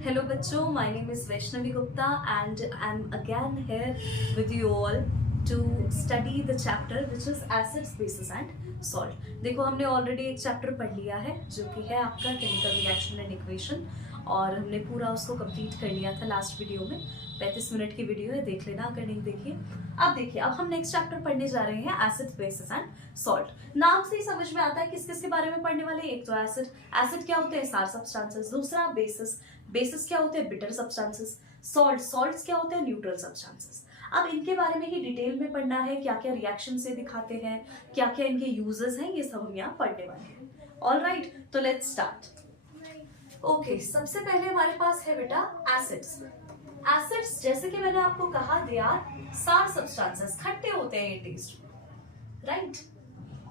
Hello बच्चों, my name is Vaishnavi Gupta and I'm again here with you all to study the chapter which is acids, bases and salt. देखो हमने already एक chapter पढ़ लिया है जो कि है आपका केमिकल रिएक्शन एंड इक्वेशन और हमने पूरा उसको कंप्लीट कर लिया था लास्ट वीडियो में। 35 मिनट की वीडियो है, देख लेना अगर नहीं देखिए। अब देखिए, अब हम नेक्स्ट चैप्टर पढ़ने जा रहे हैं एसिड्स, बेसिस एंड सॉल्ट। नाम से ही समझ में आता है किस किस के बारे में पढ़ने वाले हैं। एक तो एसिड, एसिड क्या होते हैं? सार सब्सटेंसेस। दूसरा बेसिस, बेसिस क्या होते हैं? Bitter substances. सॉल्ट, सॉल्ट्स क्या होते हैं? Neutral substances. अब इनके बारे में ही डिटेल में पढ़ना है, क्या क्या रिएक्शन से दिखाते हैं, क्या क्या इनके यूजेस हैं, ये सब हम यहाँ पढ़ने वाले हैं। ऑल राइट, तो लेट्स स्टार्ट। ओके, सबसे पहले हमारे पास है बेटा एसिड्स। एसिड्स जैसे कि मैंने आपको कहा, दे आर सार सब्सटेंसेस, खट्टे होते हैं ये टेस्ट, राइट।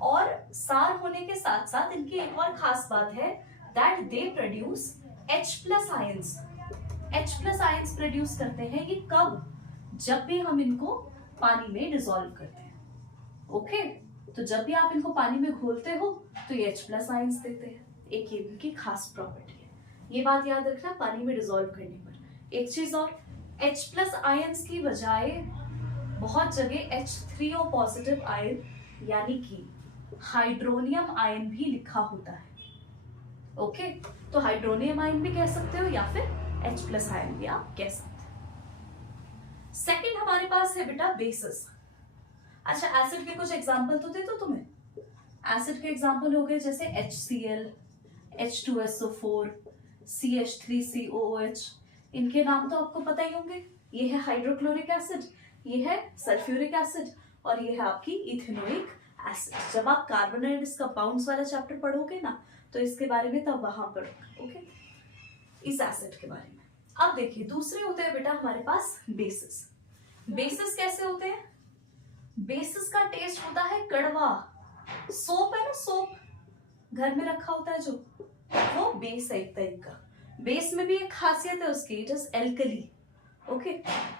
और सार होने के साथ साथ इनकी एक और खास बात है that they produce H plus ions. H plus ions produce करते हैं ये कब? जब भी हम इनको पानी में डिसॉल्व करते हैं। ओके, तो जब भी आप इनको पानी में घोलते हो तो ये H प्लस आयंस देते हैं। एक ये इनकी खास प्रॉपर्टी है, ये बात याद रखना पानी में डिसॉल्व करने पर। एक चीज और, H प्लस आयंस की बजाय बहुत जगह H3O पॉजिटिव आयन यानी कि हाइड्रोनियम आयन भी लिखा होता है। ओके, तो हाइड्रोनियम आयन भी कह सकते हो या फिर H प्लस आयन भी आप कह सकते हो। सेकंड हमारे पास है बेटा बेसिस। अच्छा, एसिड के कुछ एग्जांपल तो दे दो तुम्हें। एसिड के एग्जांपल हो गए जैसे HCl, H2SO4, CH3COOH। इनके नाम तो आपको पता ही होंगे। ये है हाइड्रोक्लोरिक एसिड, ये है सल्फ्यूरिक एसिड और ये है आपकी इथेनोइक एसिड। जब आप कार्बोनाइड्स कंपाउंड्स वाला चैप्टर पढ़ोगे ना तो इसके बारे में तब वहां पढ़ोगे। ओके, इस एसिड के बारे में। अब देखिए, दूसरे होते हैं बेटा हमारे पास बेसिस। बेसिस कैसे होते हैं? बेसिस का टेस्ट होता है कड़वा। सोप है ना, सोप घर में रखा होता है जो, वो बेस है एक टाइप का। बेस में भी एक खासियत है उसकी, इट इज एल्कली। ओके,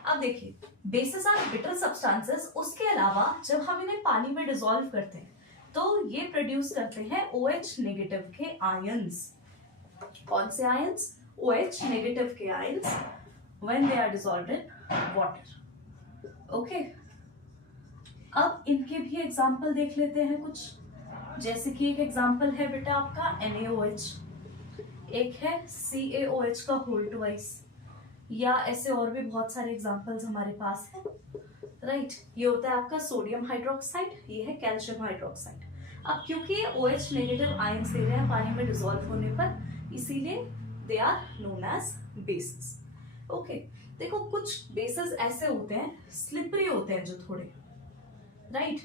अब देखिए, बेसिस आर बिटर सब्सटेंसेस। उसके अलावा जब हम इन्हें पानी में डिसॉल्व करते हैं तो ये प्रोड्यूस करते हैं OH नेगेटिव के आयंस। कौन से आयंस? OH नेगेटिव के ions when they are dissolved in water. Okay, अब इनके भी एग्जांपल देख लेते हैं कुछ। जैसे कि एक एग्जांपल है बेटा आपका NaOH, एक है CaOH का होल ट्वाइस, या ऐसे और भी बहुत सारे एग्जांपल्स हमारे पास है, राइट। ये होता है आपका सोडियम हाइड्रोक्साइड, ये है कैल्शियम हाइड्रोक्साइड। अब क्योंकि ये OH नेगेटिव आयंस दे रहे हैं पानी में डिसॉल्व होने पर, इसीलिए they are known as bases. Okay, देखो कुछ बेसिस ऐसे होते हैं, स्लिपरी होते हैं जो थोड़े, राइट,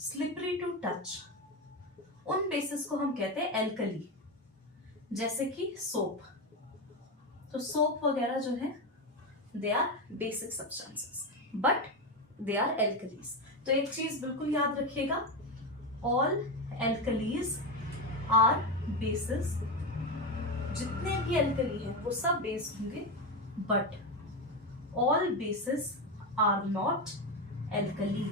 स्लिपरी टू टच। उन बेसिस को हम कहते हैं एल्कली, जैसे कि सोप। तो सोप वगैरह जो है they are basic substances but they are alkalis. तो एक चीज बिल्कुल याद रखिएगा, ऑल एल्कलीज आर बेसिस। जितने भी एल्कली हैं वो सब बेस होंगे, but all bases are not alkali.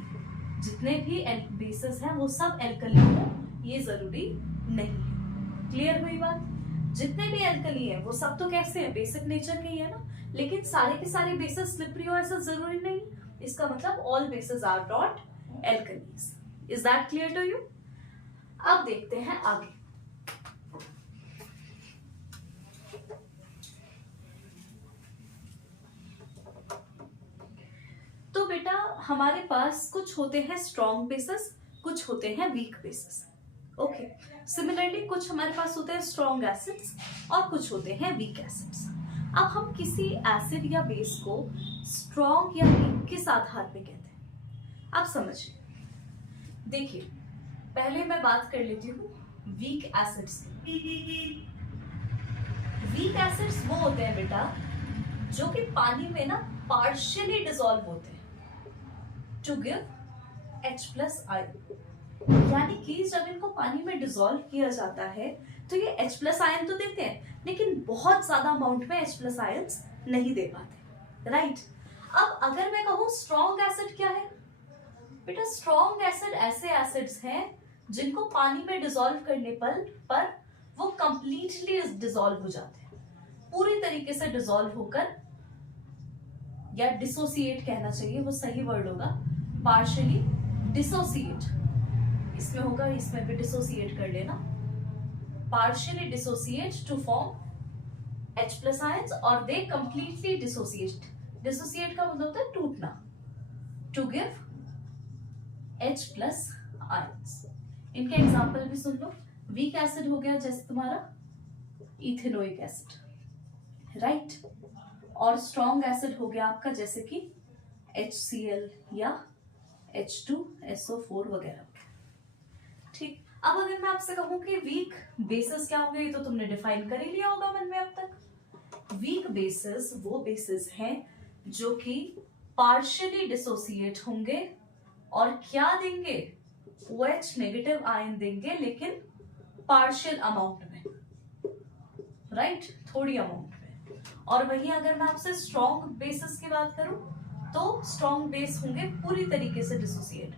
जितने भी बेसिस हैं वो सब एल्कली हो ये जरूरी नहीं है। क्लियर हुई बात? जितने भी एल्कली हैं वो सब तो कैसे हैं? बेसिक नेचर के ही है ना, लेकिन सारे के सारे बेसिस स्लिपरी हो ऐसा जरूरी नहीं। इसका मतलब all bases are not alkalis. Is that clear to you? अब देखते हैं आगे। तो बेटा हमारे पास कुछ होते हैं स्ट्रॉन्ग बेसिस, कुछ होते हैं वीक बेसिस। ओके, सिमिलरली कुछ हमारे पास होते हैं स्ट्रॉन्ग एसिड्स और कुछ होते हैं वीक एसिड्स। अब हम किसी एसिड या बेस को स्ट्रॉन्ग या वीक किस आधार पे कहते हैं? आप समझिए, देखिए पहले मैं बात कर लेती हूँ वीक एसिड्स की। वीक एसिड्स वो होते हैं बेटा जो कि पानी में ना पार्शियली डिसॉल्व होते हैं to give H plus ion. यानी कि जब इनको पानी में डिसॉल्व किया जाता है तो ये H प्लस आयन तो देते हैं लेकिन बहुत ज्यादा अमाउंट में H प्लस आयंस नहीं दे पाते, राइट। अब अगर मैं कहूं स्ट्रॉन्ग एसिड क्या है बेटा? स्ट्रॉन्ग एसिड ऐसे एसिड्स हैं जिनको पानी में डिसॉल्व करने पर वो कंप्लीटली डिसॉल्व हो जाते हैं, पूरी तरीके से डिसॉल्व होकर, या डिसोसिएट कहना चाहिए, वो सही वर्ड होगा, पार्शियली डिसोसिएट, इसमें होगा, इसमें भी डिसोसिएट कर लेना, partially dissociate to form H+ ions, और दे कंप्लीटली डिसोसिएट, डिसोसिएट का मतलब होता है टूटना, टू गिव H+ ions। इनके एग्जाम्पल भी सुन लो। वीक एसिड हो गया जैसे तुम्हारा इथेनोइक एसिड, राइट, और स्ट्रॉन्ग एसिड हो गया आपका जैसे कि HCl या H2SO4 वगैरह। ठीक, अब अगर मैं आपसे कहूं कि वीक बेसिस क्या होंगे, ये तो तुमने डिफाइन कर ही लिया होगा मन में अब तक। वीक बेसिस वो बेसिस हैं जो कि पार्शियली डिसोसिएट होंगे और क्या देंगे, OH नेगेटिव आयन देंगे, लेकिन पार्शियल अमाउंट में, राइट, थोड़ी अमाउंट में। और वहीं अगर मैं आपसे स्ट्रॉन्ग बेसिस की बात करूं तो स्ट्रॉन्ग बेस होंगे पूरी तरीके से डिसोसिएट,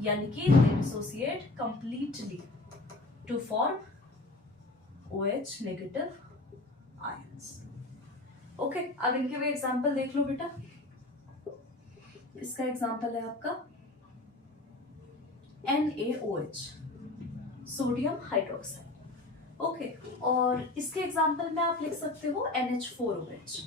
यानी कि they dissociate completely to form OH negative ions. Okay, अब इनके भी एग्जांपल देख लो बेटा। इसका एग्जांपल है आपका NaOH, सोडियम हाइड्रोक्साइड। ओके, और इसके एग्जांपल में आप लिख सकते हो NH4OH,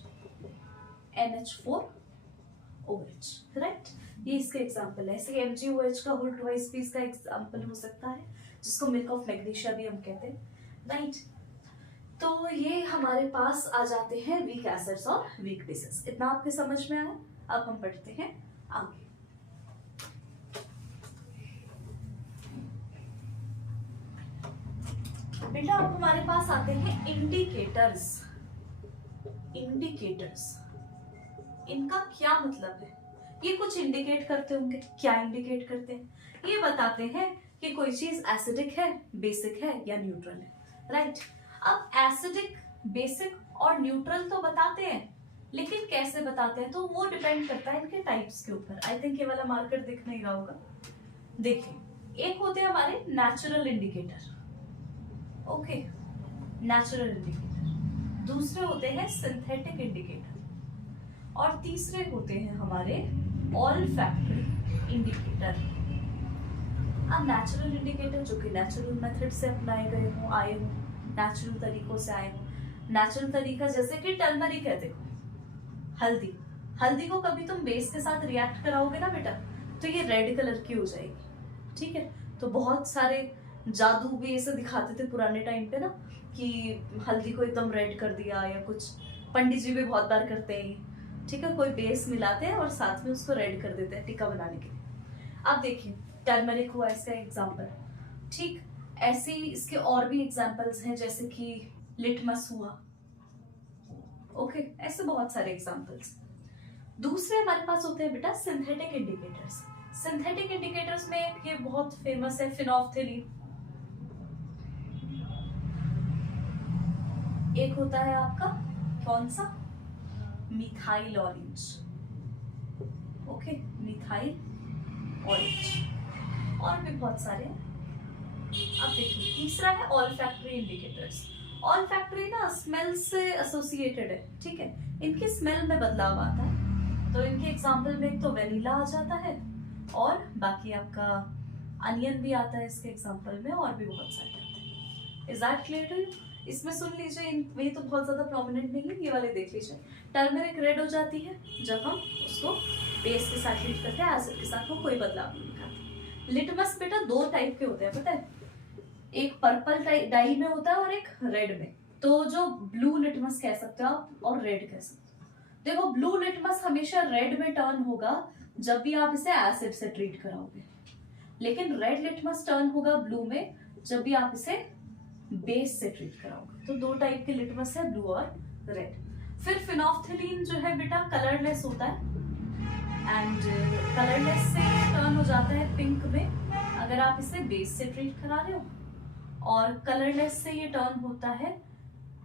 NH4OH, राइट, ये इसके एग्जांपल है। ऐसे MgOH का होल ट्वाइस भी इसका एग्जांपल हो सकता है, जिसको मिल्क ऑफ मैग्नीशिया भी हम कहते हैं, राइट। तो ये हमारे पास आ जाते हैं वीक एसिड्स और वीक बेसिस। इतना आपके समझ में आया? अब हम पढ़ते हैं आगे। बेटा अब हमारे पास आते हैं इंडिकेटर्स। इंडिकेटर्स, इनका क्या मतलब है? ये कुछ इंडिकेट करते होंगे। क्या इंडिकेट करते हैं? ये बताते हैं कि कोई चीज एसिडिक है, बेसिक है या न्यूट्रल है, राइट। अब एसिडिक, बेसिक और न्यूट्रल तो बताते हैं, लेकिन कैसे बताते हैं तो वो डिपेंड करता है इनके टाइप्स के ऊपर। आई थिंक ये वाला मार्कर दिख नहीं रहा होगा। देखिए, एक होते हैं हमारे natural indicator, okay, natural indicator. दूसरे होते हैं सिंथेटिक इंडिकेटर, और तीसरे होते हैं हमारे ऑल्फैक्टरी इंडिकेटर। अब नेचुरल इंडिकेटर जो कि नेचुरल मेथड से अपनाए गए हों, आए हों, नेचुरल तरीकों से आए हों। नेचुरल तरीका जैसे कि टर्मरिक है, देखो हल्दी, हल्दी को कभी तुम बेस के साथ रिएक्ट कराओगे ना बेटा, तो ये रेड कलर की हो जाएगी, ठीक है। तो बहुत सारे जादू भी ऐसे दिखाते थे पुराने टाइम पे ना, कि हल्दी को एकदम रेड कर दिया, या कुछ पंडित जी भी बहुत बार करते हैं, ठीक है, कोई बेस मिलाते हैं और साथ में उसको रेड कर देते हैं टीका बनाने के लिए। अब देखिए, टर्मरिक हुआ इसका एग्जाम्पल, ठीक। ऐसे इसके और भी एग्जाम्पल्स हैं, जैसे कि लिटमस हुआ, ओके, ऐसे बहुत सारे एग्जाम्पल्स। दूसरे हमारे पास होते हैं बेटा सिंथेटिक इंडिकेटर्स। सिंथेटिक इंडिकेटर्स में ये बहुत फेमस है फिनोल्फथालीन, एक होता है आपका कौन सा, methyl orange, okay, methyl orange, और भी बहुत सारे। अब देखिए, तीसरा है ऑल्फैक्टरी इंडिकेटर्स। ऑल्फैक्टरी ना स्मेल से एसोसिएटेड है, ठीक है, इनकी स्मेल में बदलाव आता है। तो इनके एग्जांपल में एक तो वेनिला आ जाता है, और बाकी आपका अनियन भी आता है इसके एग्जांपल में, और भी बहुत सारे आते हैं। Is that clear to you? इसमें सुन लीजिए, ये तो बहुत ज्यादा प्रोमिनेंट नहीं है, ये वाले देख लीजिए। टर्मरिक रेड हो जाती है जब हम उसको बेस के साथ ट्रीट करते हैं, एसिड के साथ वो कोई बदलाव नहीं दिखाती। लिटमस बेटा दो टाइप के होते हैं, पता है, एक पर्पल डाई में होता है और एक रेड में। तो जो ब्लू लिटमस कह सकते हो आप, और रेड कह सकते हो। देखो, ब्लू लिटमस हमेशा रेड में टर्न होगा जब भी आप इसे एसिड से ट्रीट कराओगे, लेकिन रेड लिटमस टर्न होगा ब्लू में जब भी आप इसे बेस से ट्रीट कराओगे। तो दो टाइप के लिटमस है, ब्लू और रेड। फिर फिनोल्फथालीन जो है बेटा कलरलेस होता है, एंड कलरलेस से टर्न हो जाता है पिंक में अगर आप इसे बेस से ट्रीट करा रहे हो, और कलरलेस से ये टर्न होता है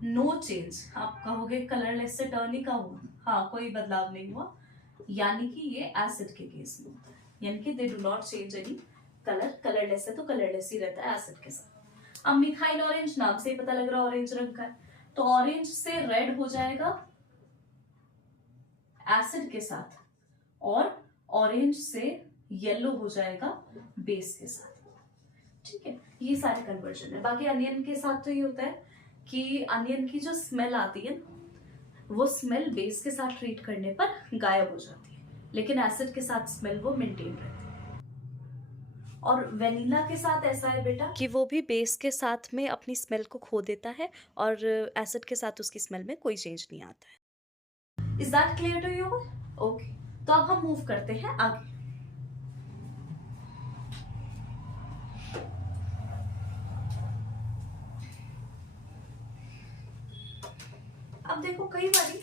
नो चेंज। आप कहोगे कलरलेस से टर्न ही का हुआ, हाँ, कोई बदलाव नहीं हुआ, यानी कि ये एसिड के केस में होता है, यानी कि they do not change any colour. Colourless है तो कलरलेस ही रहता है एसिड के साथ। अब मिथाइल ऑरेंज, नाम से ही पता लग रहा है ऑरेंज रंग का है, तो ऑरेंज से रेड हो जाएगा एसिड के साथ, और ऑरेंज से येलो हो जाएगा बेस के साथ। ठीक है, ये सारे कन्वर्जन है। बाकी अनियन के साथ तो ये होता है कि अनियन की जो स्मेल आती है वो स्मेल बेस के साथ ट्रीट करने पर गायब हो जाती है, लेकिन एसिड के साथ स्मेल वो मेंटेन रहती है। और वेनिला के साथ ऐसा है बेटा कि वो भी बेस के साथ में अपनी स्मेल को खो देता है और एसिड के साथ उसकी स्मेल में कोई चेंज नहीं आता है। Is that clear to you? Okay, तो अब हम मूव करते हैं आगे। अब देखो कई बारी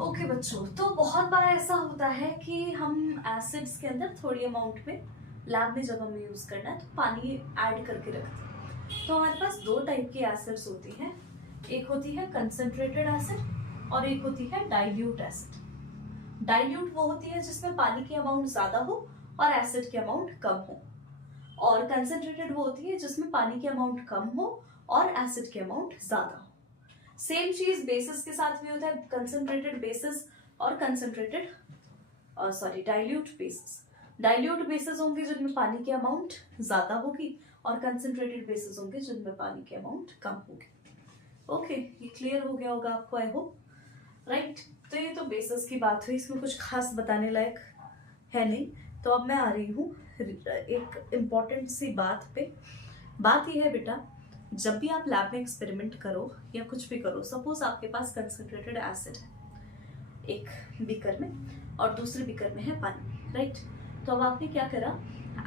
ओके बच्चों, तो बहुत बार ऐसा होता है कि हम एसिड्स के अंदर थोड़ी अमाउंट में लैब में जब हमें यूज करना है तो पानी ऐड करके रखते हैं। तो हमारे पास दो टाइप की एसिड्स होती हैं, एक होती है कंसंट्रेटेड एसिड और एक होती है डाइल्यूट एसिड। डाइल्यूट वो होती है जिसमें पानी की अमाउंट ज्यादा हो और एसिड की अमाउंट कम हो, और कंसंट्रेटेड वो होती है जिसमें पानी की अमाउंट कम हो और एसिड की अमाउंट ज्यादा हो। सेम चीज बेसिस के साथ भी होता है, कंसंट्रेटेड बेसिस और concentrated dilute basis. Dilute basis होंगे जिनमें पानी की अमाउंट ज्यादा होगी और कंसंट्रेटेड बेसिस होंगे जिनमें पानी की अमाउंट कम होगी। ओके, ये क्लियर हो गया होगा आपको, आई होप, राइट। तो ये तो बेसिस की बात हुई, इसमें कुछ खास बताने लायक है नहीं। तो अब मैं आ रही हूँ एक इम्पॉर्टेंट सी बात पे। बात यह है बेटा, जब भी आप लैब में एक्सपेरिमेंट करो या कुछ भी करो, सपोज आपके पास कंसंट्रेटेड एसिड है एक बीकर में और दूसरे बीकर में है पानी, राइट। तो अब आपने क्या करा,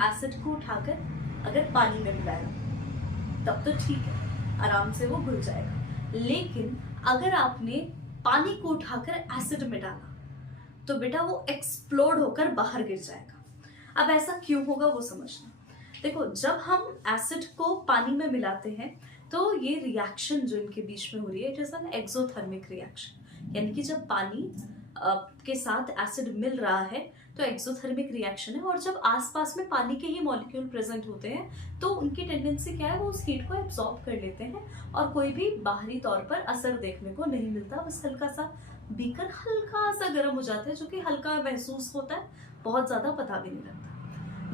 एसिड को उठाकर अगर पानी में मिलाया तब तो ठीक है, आराम से वो घुल जाएगा। लेकिन अगर आपने पानी को उठाकर एसिड में डाला तो बेटा वो एक्सप्लोड होकर बाहर गिर जाएगा। अब ऐसा क्यों होगा वो समझना। देखो, जब हम एसिड को पानी में मिलाते हैं तो ये रिएक्शन जो इनके बीच में हो रही है, it is an exothermic reaction, यानी कि जब पानी के साथ एसिड मिल रहा है तो एक्सोथर्मिक रिएक्शन है। और जब आसपास में पानी के ही मॉलिक्यूल प्रेजेंट होते हैं तो उनकी टेंडेंसी क्या है, वो उस हीट को एब्सॉर्ब कर लेते हैं और कोई भी बाहरी तौर पर असर देखने को नहीं मिलता। बस हल्का सा बीकर हल्का सा गर्म हो जाता है, जो कि हल्का महसूस होता है, बहुत ज्यादा पता भी नहीं लगता।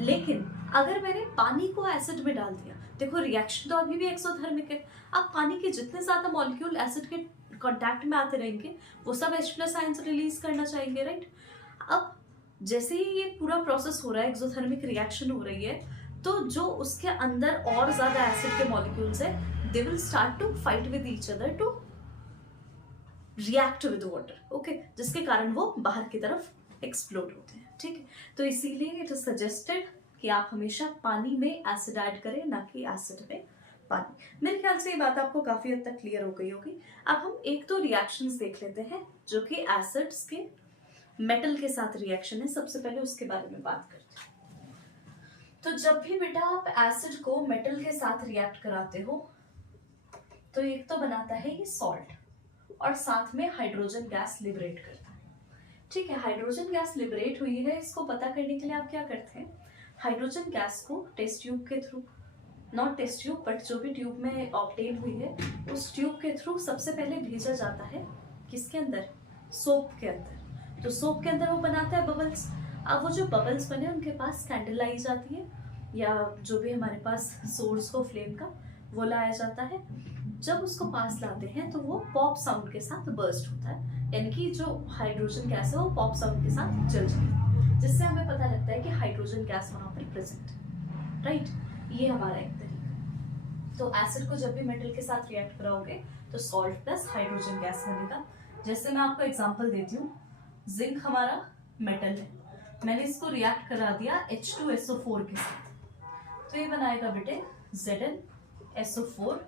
लेकिन अगर मैंने पानी को एसिड में डाल दिया, देखो रिएक्शन तो अभी भी एक्सोथर्मिक है। अब पानी के जितने ज्यादा मॉलिक्यूल एसिड के कांटेक्ट में आते रहेंगे वो सब H+ आयंस रिलीज करना चाहेंगे, राइट। अब जैसे ही ये पूरा प्रोसेस हो रहा है, एक्सोथर्मिक रिएक्शन हो रही है, तो जो उसके अंदर और ज्यादा एसिड के मॉलिक्यूल्स है, they will start to fight with each other to react with water, okay, जिसके कारण वो बाहर की तरफ एक्सप्लोड होते हैं। ठीक है, तो इसीलिए इट इज सजेस्टेड कि आप हमेशा पानी में एसिड ऐड करें, ना कि एसिड में पानी। मेरे ख्याल से ये बात आपको काफी हद तक क्लियर हो गई होगी। अब हम एक दो रिएक्शंस देख लेते हैं जो कि एसिड्स के मेटल के साथ रिएक्शन है। सबसे पहले उसके बारे में बात करते हैं। तो जब भी बेटा आप एसिड को मेटल के साथ रिएक्ट कराते हो तो एक तो बनाता है ये सॉल्ट और साथ में हाइड्रोजन गैस लिबरेट करता है। ठीक है, हाइड्रोजन गैस लिबरेट हुई है, इसको पता करने के लिए आप क्या करते हैं, हाइड्रोजन गैस को टेस्ट ट्यूब के through, not test tube but जो भी ट्यूब में ऑब्टेन हुई है उस ट्यूब के थ्रू सबसे पहले भेजा जाता है किसके अंदर, सोप के अंदर। तो सोप के अंदर वो बनाता है बबल्स। अब वो जो बबल्स बने उनके पास कैंडल लाई जाती है या जो भी हमारे पास सोर्स हो फ्लेम का वो लाया जाता है। जब उसको पास लाते हैं तो वो पॉप साउंड के साथ बर्स्ट होता है, यानी कि जो हाइड्रोजन गैस है वो पॉप साउंड के साथ जल जाती है, जिससे हमें पता लगता है कि हाइड्रोजन गैस वहां पर प्रेजेंट है, राइट। ये हमारा एक तरीका। तो एसिड को जब भी मेटल के साथ रिएक्ट कराओगे तो सॉल्ट प्लस हाइड्रोजन गैस बनेगा। जैसे मैं आपको एग्जांपल देती हूँ, जिंक हमारा मेटल है, मैंने इसको रिएक्ट करा दिया H2SO4 के साथ, तो ये बनाएगा बेटे ZnSO4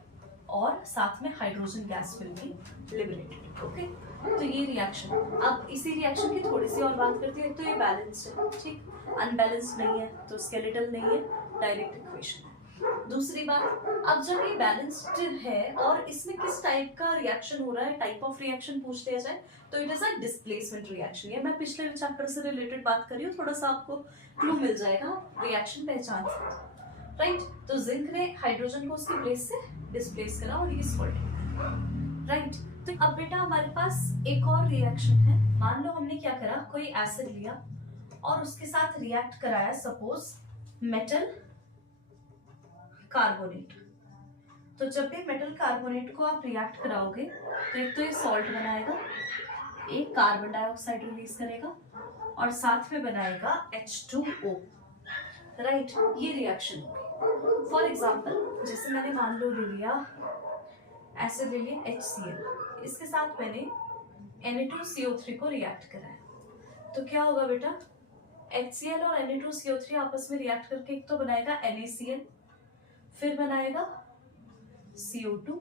और साथ में hydrogen gas will be liberated, okay. तो ये रिएक्शन। अब इसी रिएक्शन की थोड़ी सी और बात करते हैं। तो ये बैलेंस्ड है, ठीक, अनबैलेंस्ड नहीं है तो स्केलेटल नहीं है, डायरेक्ट इक्वेशन है। दूसरी बात, अब जब ये बैलेंस्ड है और इसमें किस टाइप का रिएक्शन हो रहा है, टाइप ऑफ रिएक्शन पूछ लिया जाए तो it is a displacement reaction. ये मैं पिछले चैप्टर से रिलेटेड बात कर रही हूँ, थोड़ा सा आपको क्लू मिल जाएगा, रिएक्शन पहचान सकते, राइट। तो जिंक ने हाइड्रोजन को उसके प्लेस से डिस्प्लेस करा और ये सॉल्ट। राइट। तो अब बेटा हमारे पास एक और रिएक्शन है। मान लो हमने क्या करा, कोई एसिड लिया और उसके साथ रिएक्ट कराया, सपोज मेटल कार्बोनेट। तो जब भी मेटल कार्बोनेट को आप रिएक्ट कराओगे तो एक तो ये सॉल्ट बनाएगा, एक कार्बन डाइऑक्साइड रिलीज करेगा और साथ में बनाएगा H2O, राइट। ये रिएक्शन होगी। फॉर एग्जाम्पल जैसे मैंने मान लो ले लिया एसिड, ले लिया HCl, इसके साथ मैंने Na2CO3 को रिएक्ट कराया, तो क्या होगा बेटा, HCl और Na2CO3 आपस में रिएक्ट करके एक तो बनाएगा NaCl, फिर बनाएगा CO2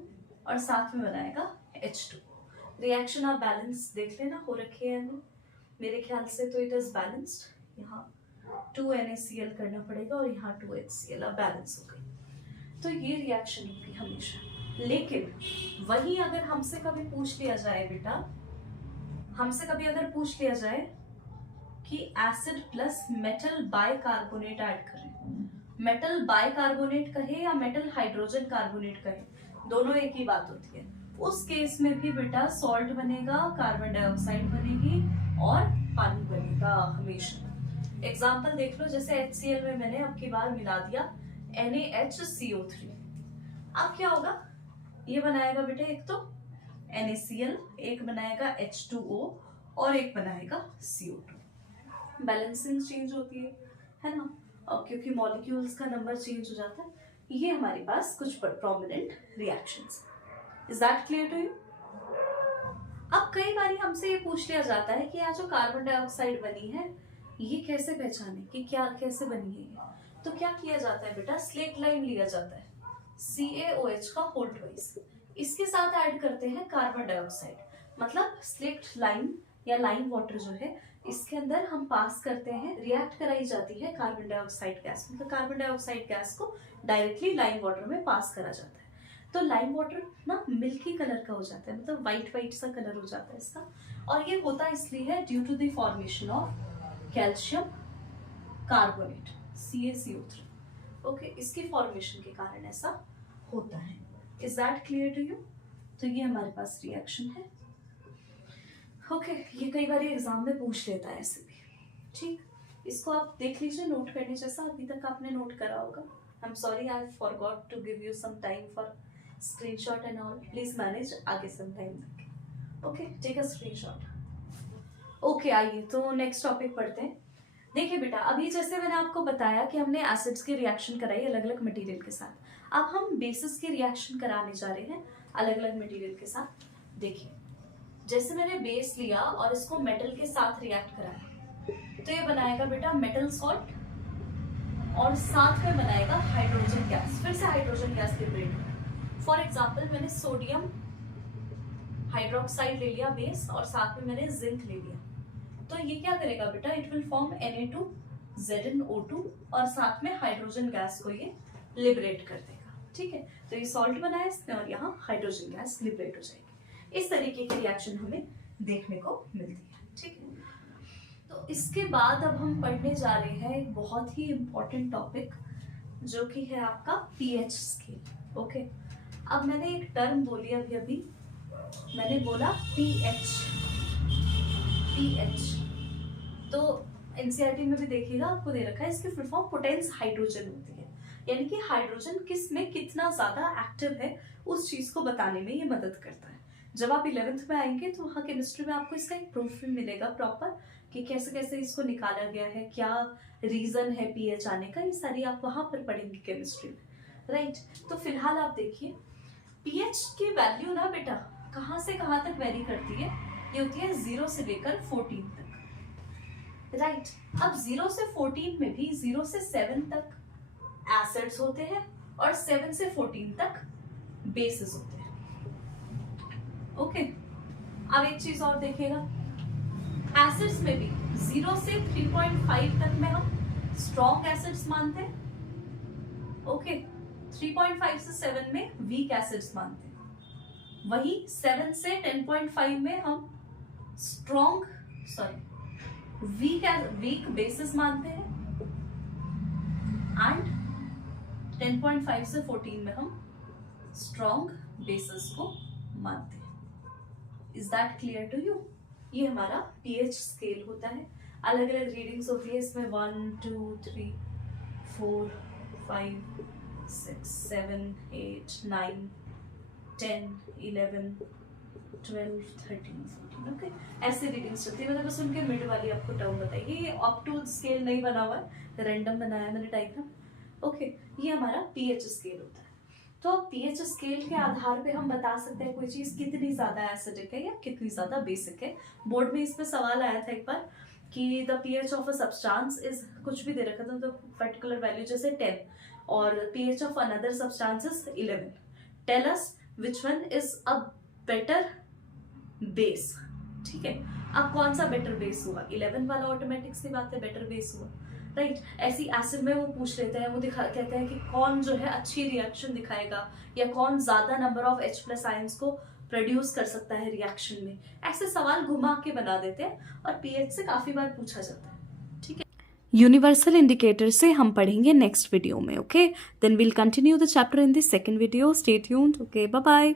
और साथ में बनाएगा H2। रिएक्शन आप बैलेंस देख लेना, हो रखी है मेरे ख्याल से, तो इट इज बैलेंस्ड। यहाँ 2 NaCl करना पड़ेगा और यहाँ 2 HCl, अब बैलेंस हो गई। तो ये रिएक्शन होगी हमेशा। लेकिन वही अगर हमसे कभी पूछ लिया जाए बेटा, हमसे कभी अगर पूछ लिया जाए कि acid plus metal bicarbonate add करें, मेटल बाइकार्बोनेट कहे या मेटल हाइड्रोजन कार्बोनेट कहे, दोनों एक ही बात होती है। उस केस में भी बेटा सॉल्ट बनेगा, कार्बन डाइऑक्साइड बनेगी और पानी बनेगा हमेशा। एग्जाम्पल देख लो, जैसे HCl में मैंने अब की बार मिला दिया NaHCO3, अब क्या होगा, ये बनाएगा बेटा एक तो NaCl, एक बनाएगा H2O और एक बनाएगा CO2। बैलेंसिंग चेंज होती है ना, और क्योंकि मॉलिक्यूल्स का नंबर चेंज हो जाता है। ये हमारे पास कुछ prominent reactions. Is that clear to you? अब कई बार हमसे ये पूछ लिया जाता है कि यहाँ जो कार्बन डाइऑक्साइड बनी है ये कैसे पहचाने कि क्या कैसे बनी है ये, तो क्या किया जाता है बेटा, स्लेट लाइम लिया जाता है CaOH का होल ट्वाइस, इसके साथ ऐड करते हैं कार्बन डाइऑक्साइड, मतलब स्लेट लाइम या लाइम वाटर जो है इसके अंदर हम पास करते हैं, रिएक्ट कराई जाती है कार्बन डाइऑक्साइड गैस, मतलब कार्बन डाइऑक्साइड गैस को डायरेक्टली लाइम वाटर में पास करा जाता है। तो लाइम वाटर ना मिल्की कलर का हो जाता है, मतलब व्हाइट व्हाइट सा कलर हो जाता है इसका, और ये होता इसलिए है due to the formation of calcium carbonate CaCO3। Okay, इसकी फॉर्मेशन के कारण ऐसा होता है। Is that clear to you? तो ये हमारे पास रिएक्शन है। ओके, ये कई बार एग्जाम में पूछ लेता है ऐसे भी, ठीक। इसको आप देख लीजिए, नोट करने जैसा, अभी तक आपने नोट करा होगा। I am sorry, I forgot to give you some time for screenshot and all, please manage आगे some time. Okay, take a screenshot. Okay, आइए तो नेक्स्ट टॉपिक पढ़ते हैं। देखिए बेटा, अभी जैसे मैंने आपको बताया कि हमने एसिड्स की रिएक्शन कराई अलग अलग मटेरियल के साथ, अब हम बेसिस की रिएक्शन कराने जा रहे हैं अलग अलग मटेरियल के साथ। देखिए, जैसे मैंने बेस लिया और इसको मेटल के साथ रिएक्ट कराया, तो ये बनाएगा बेटा मेटल सॉल्ट और साथ में बनाएगा हाइड्रोजन गैस, फिर से hydrogen gas liberate. For example मैंने सोडियम हाइड्रोक्साइड ले लिया बेस और साथ में मैंने जिंक ले लिया, तो ये क्या करेगा बेटा, इट विल फॉर्म Na2ZnO2 और साथ में हाइड्रोजन गैस को ये लिबरेट कर देगा, ठीक है। तो ये सॉल्ट बनाया इसने और यहाँ हाइड्रोजन गैस लिबरेट हो जाएगी। इस तरीके की रिएक्शन हमें देखने को मिलती है, ठीक है। तो इसके बाद अब हम पढ़ने जा रहे हैं एक बहुत ही इंपॉर्टेंट टॉपिक जो कि है आपका pH स्केल। ओके, अब मैंने एक टर्म बोली अभी मैंने बोला pH। तो एनसीईआरटी में भी देखिएगा, आपको दे रखा है, इसकी फुल फॉर्म पोटेंस हाइड्रोजन होती है, यानी कि हाइड्रोजन किस में कितना ज्यादा एक्टिव है उस चीज को बताने में ये मदद करता है। जब आप 11th में आएंगे तो वहाँ केमिस्ट्री में आपको इसका एक प्रूफ भी मिलेगा प्रॉपर कि कैसे कैसे इसको निकाला गया है, क्या रीजन है pH आने का, ये सारी आप वहां पर पढ़ेंगे केमिस्ट्री में, राइट। तो फिलहाल आप देखिए pH की वैल्यू ना बेटा कहाँ से कहाँ तक वेरी करती है, ये होती है 0 से लेकर 14 तक, राइट। अब 0 से 14 में भी 0 से 7 तक एसिड्स होते हैं और 7 से 14 तक बेसिस होते हैं। ओके, अब एक चीज और देखिएगा, एसिड्स में भी 0 से 3.5 तक में हम स्ट्रॉन्ग एसिड्स मानते हैं, ओके। 3.5 से 7 में वीक एसिड्स मानते हैं, वही 7 से 10.5 में हम वीक बेसिस मानते हैं, एंड 10.5 से 14 में हम स्ट्रॉन्ग बेसिस को मानते हैं। Is that clear to you? ये हमारा पीएच स्केल होता है। अलग अलग रीडिंग्स होती है इसमें, 1 2 3 4 5 6 7 8 9 10 11 12 13 14, ओके, ऐसे रीडिंग्स चलती है। मैंने बस उनके मिड वाली आपको टर्म बताई है। ये ऑप्टूल स्केल नहीं बना हुआ है, रैंडम बनाया है मैंने डायग्राम, ओके। ये हमारा पीएच स्केल होता है। तो पीएच स्केल के आधार पे हम बता सकते हैं कोई चीज कितनी ज्यादा एसिडिक है या कितनी ज्यादा बेसिक है। बोर्ड में इस पे सवाल आया था एक बार कि the pH of a substance is, कुछ भी दे रखा था तो पर्टिकुलर वैल्यू जैसे 10 और pH of another substance is 11, tell us which one is a better base, ठीक है। अब कौन सा बेटर बेस हुआ? 11 वाला ऑटोमेटिक सी बात है बेटर बेस हुआ, राइट। ऐसी एसिड में वो पूछ लेते हैं, वो कहते हैं कि कौन जो है अच्छी रिएक्शन दिखाएगा या कौन ज्यादा नंबर ऑफ H+ आयंस को प्रोड्यूस कर सकता है रिएक्शन में। ऐसे सवाल घुमा के बना देते हैं और पीएच से काफी बार पूछा जाता है, ठीक है। यूनिवर्सल इंडिकेटर से हम पढ़ेंगे नेक्स्ट वीडियो में, okay. Then we'll continue the chapter in the second video, stay tuned, okay, bye bye.